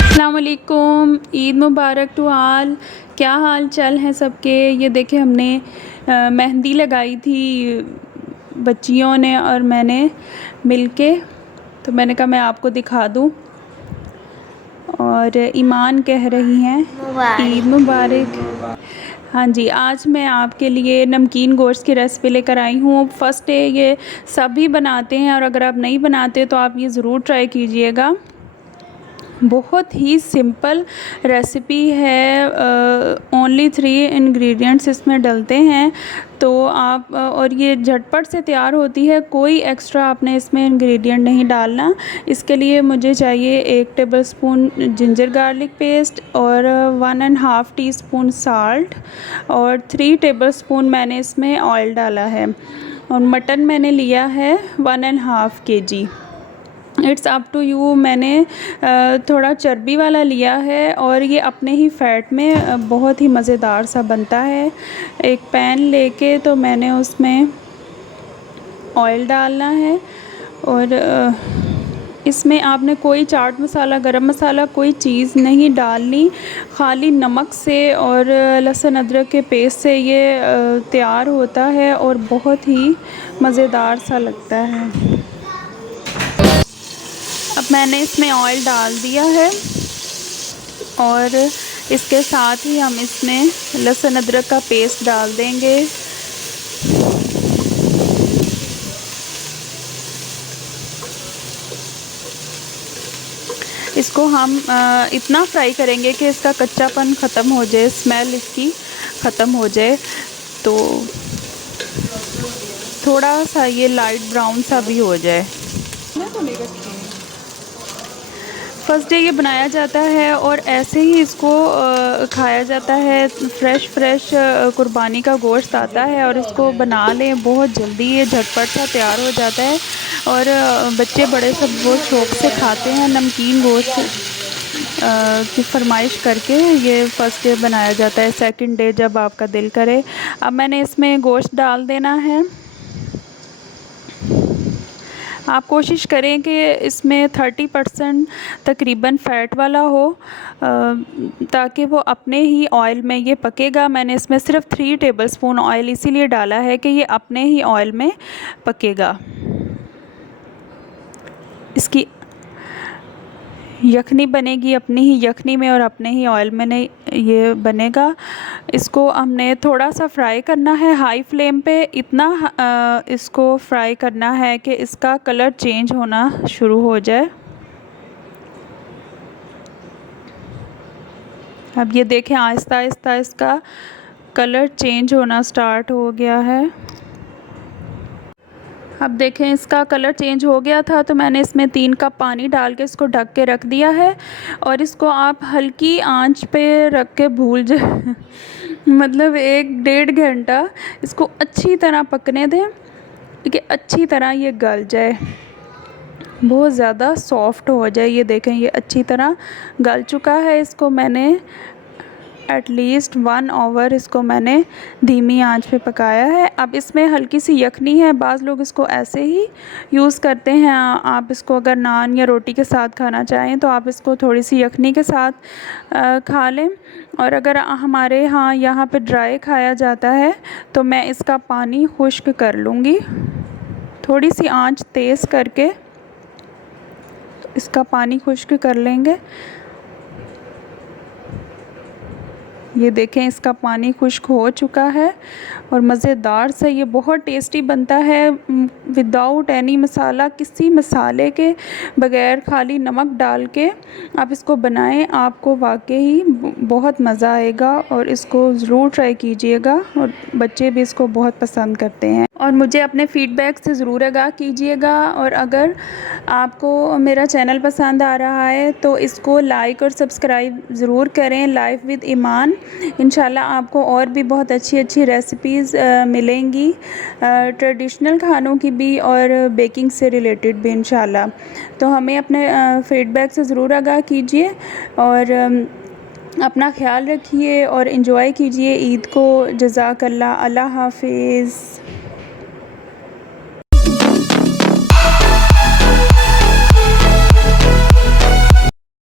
अस्सलाम वालेकुम, ईद मुबारक to all. क्या हाल चाल है सबके। ये देखिए हमने मेहंदी लगाई थी बच्चियों ने और मैंने मिलके, तो मैंने कहा मैं आपको दिखा दूँ। और ईमान कह रही हैं ईद मुबारक। हाँ जी, आज मैं आपके लिए नमकीन गोश्त की रेसिपी लेकर आई हूँ। फ़र्स्ट डे ये सभी बनाते हैं और अगर आप नहीं बनाते तो आप ये ज़रूर ट्राई कीजिएगा। बहुत ही सिंपल रेसिपी है, ओनली 3 इंग्रेडिएंट्स इसमें डलते हैं तो आप और ये झटपट से तैयार होती है। कोई एक्स्ट्रा आपने इसमें इंग्रेडिएंट नहीं डालना। इसके लिए मुझे चाहिए 1 टेबलस्पून जिंजर गार्लिक पेस्ट और 1.5 टीस्पून साल्ट और 3 टेबलस्पून मैंने इसमें ऑयल डाला है। और मटन मैंने लिया है 1.5 KG. It's up to you. मैंने थोड़ा चर्बी वाला लिया है और ये अपने ही फ़ैट में बहुत ही मज़ेदार सा बनता है। एक पैन लेके तो मैंने उसमें ऑयल डालना है और इसमें आपने कोई चाट मसाला, गरम मसाला, कोई चीज़ नहीं डालनी। खाली नमक से और लहसुन अदरक के पेस्ट से ये तैयार होता है और बहुत ही मज़ेदार सा लगता है। अब मैंने इसमें ऑयल डाल दिया है और इसके साथ ही हम इसमें लहसुन अदरक का पेस्ट डाल देंगे। इसको हम इतना फ्राई करेंगे कि इसका कच्चापन ख़त्म हो जाए, स्मेल इसकी ख़त्म हो जाए। तो थोड़ा सा ये लाइट ब्राउन सा भी हो जाए। फर्स्ट डे ये बनाया जाता है और ऐसे ही इसको खाया जाता है। फ्रेश कुर्बानी का गोश्त आता है और इसको बना लें, बहुत जल्दी ये झटपट सा तैयार हो जाता है और बच्चे बड़े सब बहुत शौक़ से खाते हैं। नमकीन गोश्त की फरमाइश करके ये फ़र्स्ट डे बनाया जाता है, सेकंड डे जब आपका दिल करे। अब मैंने इसमें गोश्त डाल देना है। आप कोशिश करें कि इसमें 30% तकरीबन फ़ैट वाला हो ताकि वो अपने ही ऑयल में ये पकेगा। मैंने इसमें सिर्फ 3 टेबलस्पून ऑयल इसीलिए डाला है कि ये अपने ही ऑयल में पकेगा। इसकी यखनी बनेगी अपनी ही यखनी में और अपने ही ऑयल में नहीं ये बनेगा। इसको हमने थोड़ा सा फ्राई करना है हाई फ्लेम पे। इतना इसको फ्राई करना है कि इसका कलर चेंज होना शुरू हो जाए। अब ये देखें आहिस्ता आहिस्ता इसका कलर चेंज होना स्टार्ट हो गया है। अब देखें इसका कलर चेंज हो गया था तो मैंने इसमें 3 कप पानी डाल के इसको ढक के रख दिया है और इसको आप हल्की आंच पे रख के भूल जाए मतलब 1-1.5 घंटा इसको अच्छी तरह पकने दें कि अच्छी तरह ये गल जाए, बहुत ज़्यादा सॉफ्ट हो जाए। ये देखें ये अच्छी तरह गल चुका है। इसको मैंने एटलीस्ट 1 आवर इसको मैंने धीमी आंच पे पकाया है। अब इसमें हल्की सी यखनी है, बाज़ लोग इसको ऐसे ही यूज़ करते हैं। आप इसको अगर नान या रोटी के साथ खाना चाहें तो आप इसको थोड़ी सी यखनी के साथ खा लें। और अगर हमारे यहाँ पे ड्राई खाया जाता है तो मैं इसका पानी खुश्क कर लूँगी, थोड़ी सी आंच तेज़ करके इसका पानी खुश्क कर लेंगे। ये देखें इसका पानी खुश्क हो चुका है और मज़ेदार से ये बहुत टेस्टी बनता है विदाउट एनी मसाला, किसी मसाले के बग़ैर खाली नमक डाल के आप इसको बनाएं। आपको वाकई बहुत मज़ा आएगा और इसको ज़रूर ट्राई कीजिएगा और बच्चे भी इसको बहुत पसंद करते हैं। और मुझे अपने फ़ीडबैक से ज़रूर आगाह कीजिएगा और अगर आपको मेरा चैनल पसंद आ रहा है तो इसको लाइक और सब्सक्राइब ज़रूर करें। लाइफ विद ईमान। इंशाल्लाह आपको और भी बहुत अच्छी अच्छी रेसिपीज़ मिलेंगी, ट्रेडिशनल खानों की भी और बेकिंग से रिलेटेड भी इंशाल्लाह। तो हमें अपने फ़ीडबैक से ज़रूर आगाह कीजिए और अपना ख्याल रखिए और एंजॉय कीजिए ईद को। जज़ाकल्लाह। अल्लाह हाफ़िज़।